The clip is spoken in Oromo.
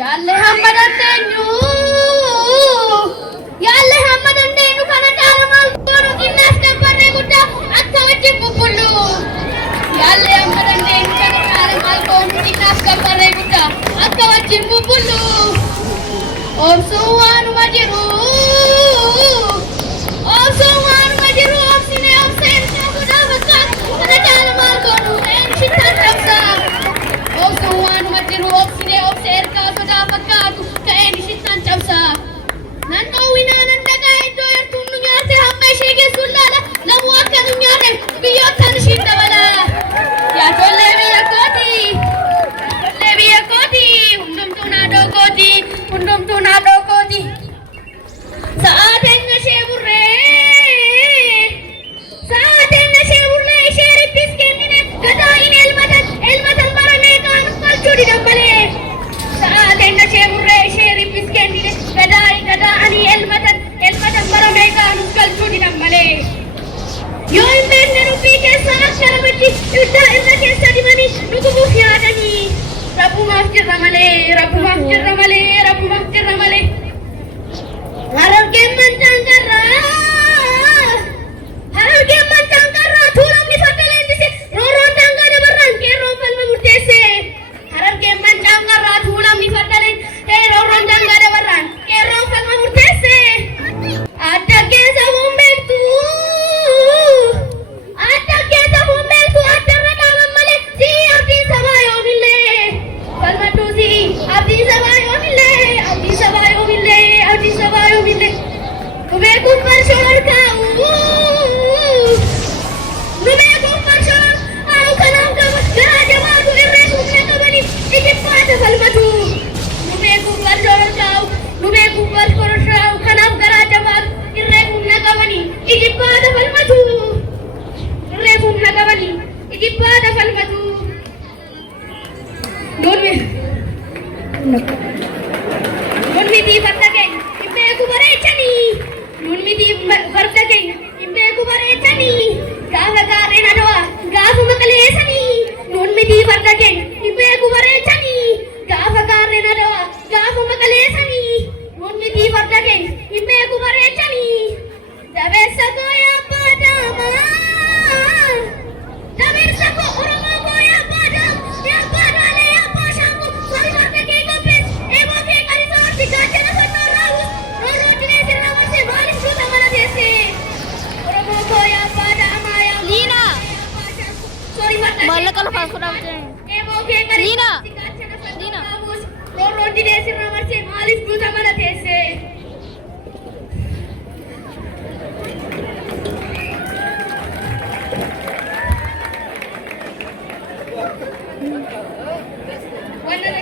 Yalle hammadandeenu yalle hammadandeenu kana caalmaa goonu ginnaas kabbarre guddaa akka wajjin bubbullu yalle hammadandeenu kana caalmaa goonu ginnaas kabbarre guddaa akka wajjin bubbullu obsuun waanuma jiru obsuun waanuma jiru obsine obseen guddaa fakkaatu kana caalmaa goonu een shittaan cabsaa obsuun waanuma jiru obsine obseen sodaa fakkaatu ka'een shittaan cabsaa naannoo winaa nan dhagaa iddoo yartuun nu nyaate hamma ishee geessuun laala namuu akka nu nyaate biyyoottan ishiin dabala yaa ijoollee biyya kooti ijoollee biyya kooti hundumtuu naadoo kooti hundumtuu naadoo kooti sa'aateen ishee burree sa'aateen ishee burree ishee riphis kennine gadaa hin elmatan baramee kaan falchuu didan malee sa'aateen ishee burree ishee riphis kennine gadaa ani elmatan baramee kaan falchuu didan malee yoo hin beekne dubbii keessaa akka ramatti iddaa irra keessa dimanii dhugubuuf yaadanii rabbumaaf jirra malee rabbumaaf jirra malee rabbumaaf jirra malee harargeen mancaan qarraa tuulamni farda leellise roorroon daangaa dabarraan qeerroon falma murteesse harargeen mancaan qarraa tuulamni farda leellise roorroon daangaa dabarraan qeerroon falma murteesse adda keessa humbeektu addarra dhaaban malee si abdiin sabaa yoomillee falmaduu si abdiin sabaa yoomillee abdiin sabaa yoomillee abdiin sabaa yoomillee beekuun farshoo harkaa'u beekuun farshoo haa'u kanaaf qaba garaa jabaatu irree humna qabaniif ijibbaata falmatu beekuun farshoo harkaa'u beekuun farshoo harkaa'u kanaaf garaa jabaatu irree humna qabaniif ijibbaata falmatu irree humna qabaniif ijibbaata falmatu nun miti farda keenya hin beeku bareechanii nun miti farda keenya hin beeku bareechanii gaafa gaarreen adawaa gaafuma qaleessanii nun miti farda keenya hin beeku bareechanii gaafa gaarreen adawaa gaafuma qaleessanii nun miti farda keenya hin beeku bareechanii dabeessa koo yaabbaa daamaa dabeessa koo oromoo koo yaabbaa daamaa yaabbaa daalee yaabbaa shaangoo wal farda kee qophees eeboo kee qalisoo orti gaachana fannoo raawus roorroo dilee sirna marsee maaliif duuta mana teesse oromoo koo yaabbaa daamaa Liina maallaqa lafaa eeboo fudhatte kee Liina qalisoo gaachana fannoo Liina raawus roorroo dilee sirna marsee maaliif duuta mana teesse Wannan